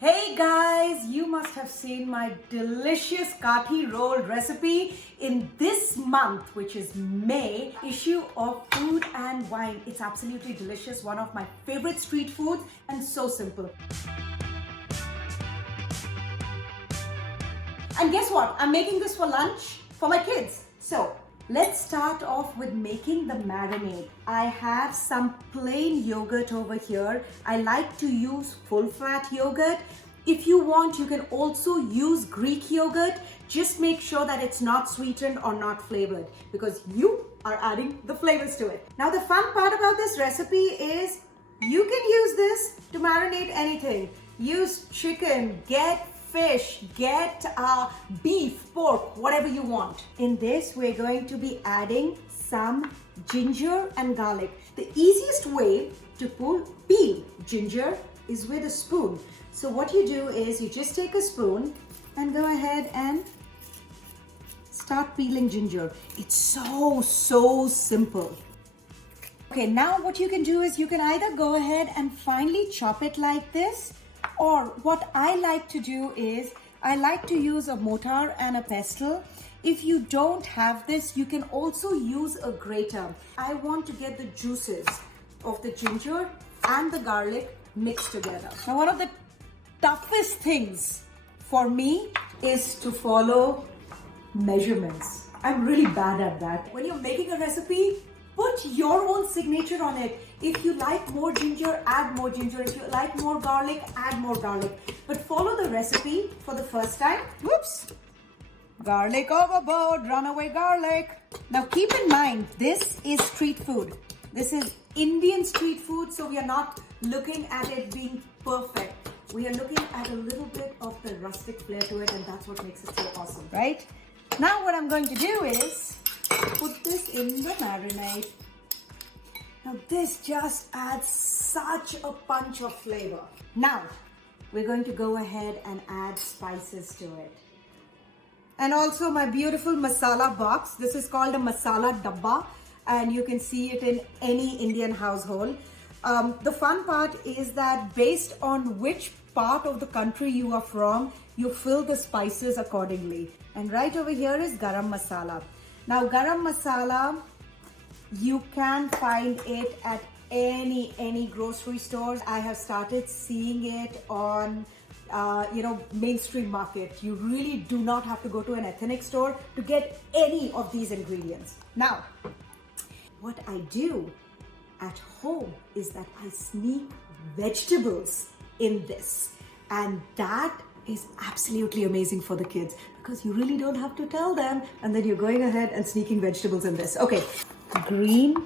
Hey guys, you must have seen my delicious Kathi roll recipe in this month, which is May, issue of Food and Wine. It's absolutely delicious, one of my favorite street foods and so simple. And guess what? I'm making this for lunch for my kids. So let's start off with making the marinade. I have some plain yogurt over here. I like to use full fat yogurt. If you want, you can also use Greek yogurt. Just make sure that it's not sweetened or not flavored because you are adding the flavors to it. Now the fun part about this recipe is you can use this to marinate anything. Use chicken, get fish, get beef, pork, whatever you want. In this, we're going to be adding some ginger and garlic. The easiest way to peel ginger is with a spoon. So what you do is you just take a spoon and go ahead and start peeling ginger. It's so simple. Okay, now what you can do is you can either go ahead and finely chop it like this, or what I like to do is I like to use a mortar and a pestle. If you don't have this, you can also use a grater. I want to get the juices of the ginger and the garlic mixed together. Now, one of the toughest things for me is to follow measurements. I'm really bad at that. When you're making a recipe, put your own signature on it. If you like more ginger, add more ginger. If you like more garlic, add more garlic. But follow the recipe for the first time. Whoops! Garlic overboard, runaway garlic. Now keep in mind, this is street food. This is Indian street food, so we are not looking at it being perfect. We are looking at a little bit of the rustic flair to it, and that's what makes it so awesome, right? Now what I'm going to do is put this in the marinade. Now this just adds such a punch of flavor. Now we're going to go ahead and add spices to it. And also my beautiful masala box. This is called a masala dabba, and you can see it in any Indian household. The fun part is that based on which part of the country you are from, you fill the spices accordingly. And right over here is garam masala. Now garam masala, you can find it at any grocery stores. I have started seeing it on mainstream market. You really do not have to go to an ethnic store to get any of these ingredients. Now, what I do at home is that I sneak vegetables in this, and that is absolutely amazing for the kids because you really don't have to tell them, and then you're going ahead and sneaking vegetables in this. Okay, green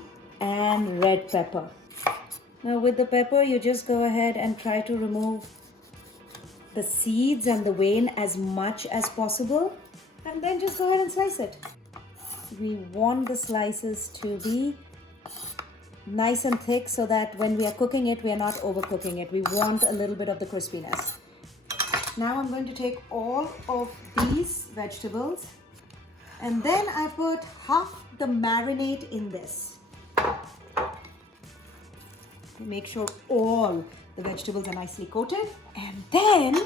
and red pepper. Now with the pepper, you just go ahead and try to remove the seeds and the vein as much as possible, and then just go ahead and slice it. We want the slices to be nice and thick so that when we are cooking it, we are not overcooking it. We want a little bit of the crispiness. Now I'm going to take all of these vegetables, and then I put half the marinade in this. Make sure all the vegetables are nicely coated. And then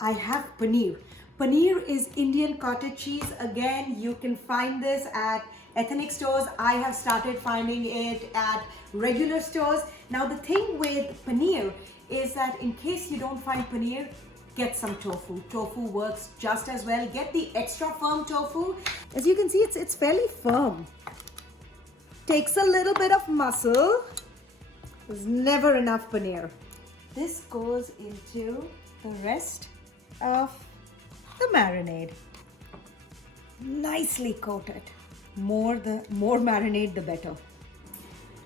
I have paneer. Paneer is Indian cottage cheese. Again, you can find this at ethnic stores. I have started finding it at regular stores. Now the thing with paneer is that in case you don't find paneer, get some tofu. Tofu works just as well. Get the extra firm tofu. As you can see, it's fairly firm. Takes a little bit of muscle. There's never enough paneer. This goes into the rest of the marinade. Nicely coated. More marinade, the better.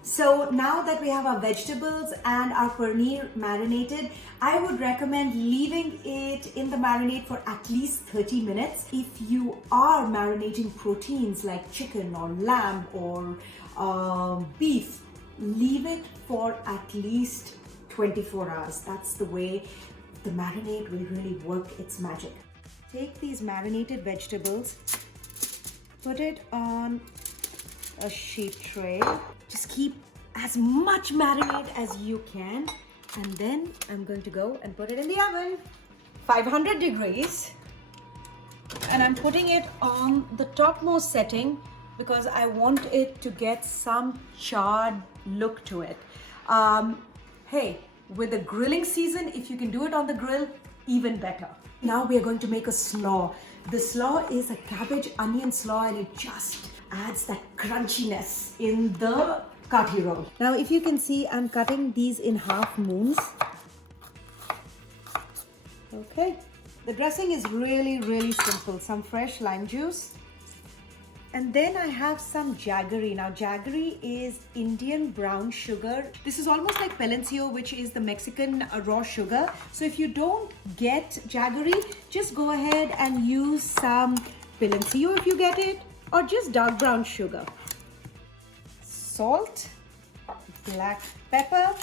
So now that we have our vegetables and our paneer marinated, I would recommend leaving it in the marinade for at least 30 minutes. If you are marinating proteins like chicken or lamb or beef, leave it for at least 24 hours. That's the way the marinade will really work its magic. Take these marinated vegetables, put it on a sheet tray. Just keep as much marinade as you can And then I'm going to go and put it in the oven. 500 degrees. And I'm putting it on the topmost setting because I want it to get some charred look to it. Hey, with the grilling season, if you can do it on the grill, even better. Now we are going to make a slaw. The slaw is a cabbage onion slaw, and it just adds that crunchiness in the kathi roll. Now if you can see, I'm cutting these in half moons. Okay, the dressing is really simple. Some fresh lime juice. And then I have some jaggery. Now jaggery is Indian brown sugar. This is almost like Palencia, which is the Mexican raw sugar. So if you don't get jaggery, just go ahead and use some Palencia if you get it, or just dark brown sugar. Salt, black pepper.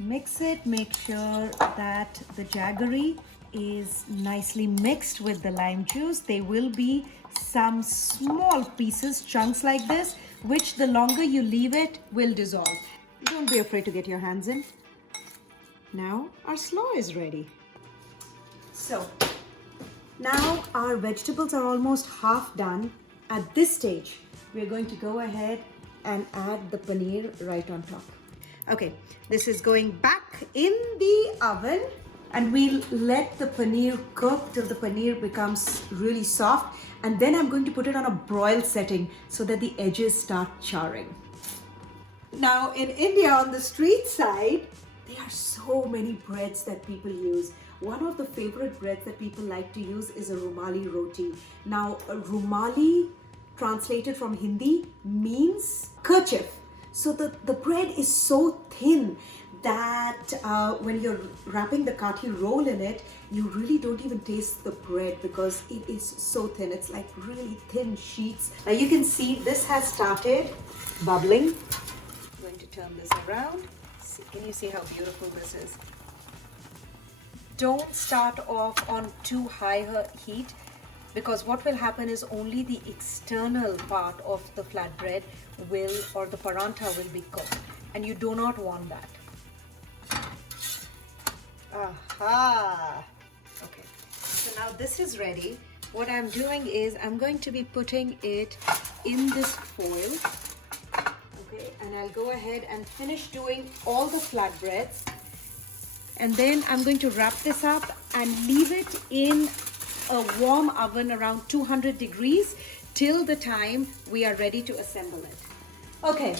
Mix it, make sure that the jaggery is nicely mixed with the lime juice. There will be some small pieces, chunks like this, which the longer you leave it will dissolve. Don't be afraid to get your hands in. Now our slaw is ready. So now our vegetables are almost half done. At this stage, we're going to go ahead and add the paneer right on top. Okay, this is going back in the oven, and we'll let the paneer cook till the paneer becomes really soft, and then I'm going to put it on a broil setting so that the edges start charring. Now in India, on the street side, there are so many breads that people use. One of the favorite breads that people like to use is a RUMALI roti. Now a RUMALI, translated from Hindi, means kerchief. So the bread is so thin that when you're wrapping the kathi roll in it, you really don't even taste the bread because it is so thin. It's like really thin sheets. Now you can see this has started bubbling. I'm going to turn this around. Can you see how beautiful this is? Don't start off on too high heat, because what will happen is only the external part of the flatbread will, or the parantha will be cooked, and you do not want that. Aha! Okay, so now this is ready. What I'm doing is I'm going to be putting it in this foil. Okay, and I'll go ahead and finish doing all the flatbreads. And then I'm going to wrap this up and leave it in a warm oven around 200 degrees till the time we are ready to assemble it. Okay,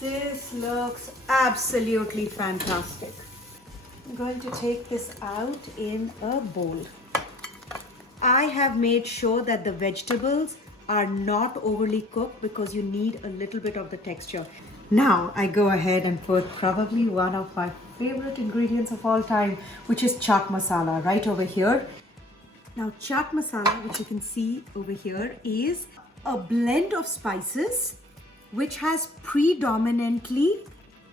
this looks absolutely fantastic. I'm going to take this out in a bowl. I have made sure that the vegetables are not overly cooked because you need a little bit of the texture. Now I go ahead and put probably one of my favorite ingredients of all time, which is chaat masala, right over here. Now chaat masala, which you can see over here, is a blend of spices which has predominantly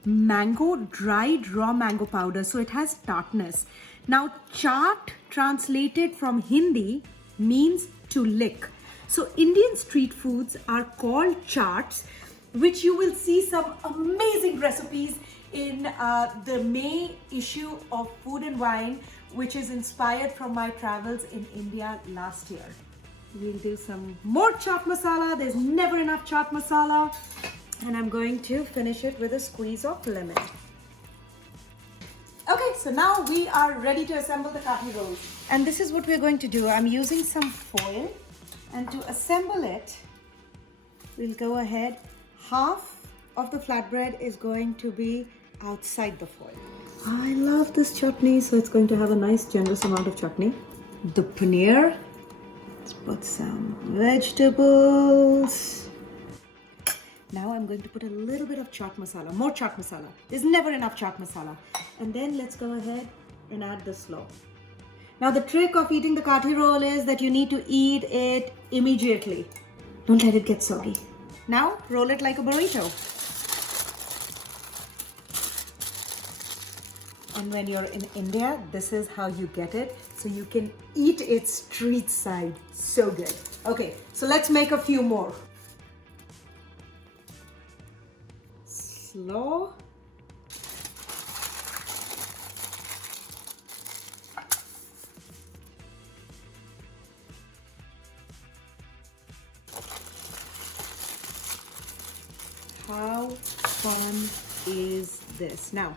mango, dried raw mango powder, so it has tartness. Now chaat, translated from Hindi, means to lick. So Indian street foods are called chaats, which you will see some amazing recipes in the May issue of Food and Wine, which is inspired from my travels in India last year. We'll do some more chaat masala. There's never enough chaat masala. And I'm going to finish it with a squeeze of lemon. Okay, so now we are ready to assemble the kathi rolls. And this is what we're going to do. I'm using some foil, and to assemble it, we'll go ahead. Half of the flatbread is going to be outside the foil. I love this chutney, so it's going to have a nice generous amount of chutney. The paneer. Let's put some vegetables. Now I'm going to put a little bit of chaat masala, more chaat masala. There's never enough chaat masala. And then let's go ahead and add the slaw. Now the trick of eating the kathi roll is that you need to eat it immediately. Don't let it get soggy. Now roll it like a burrito. And when you're in India, this is how you get it. So you can eat it street side. So good. Okay, so let's make a few more. Slaw How fun is this? Now,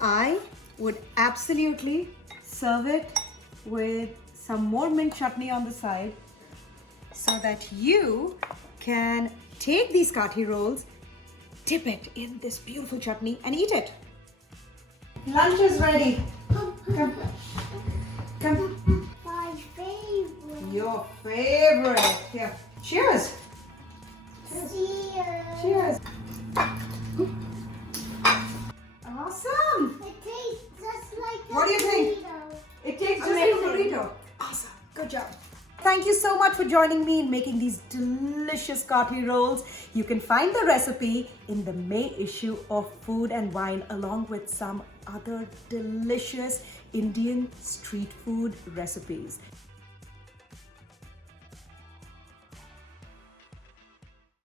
I would absolutely serve it with some more mint chutney on the side so that you can take these kathi rolls, dip it in this beautiful chutney and eat it. Lunch is ready. Come. Come. My favorite. Your favorite. Here. Cheers. Cheers. Cheers. Awesome. It tastes just like What do you think? It tastes just like a burrito. Awesome. Good job. Thank you so much for joining me in making these delicious kathi rolls. You can find the recipe in the May issue of Food and Wine along with some other delicious Indian street food recipes.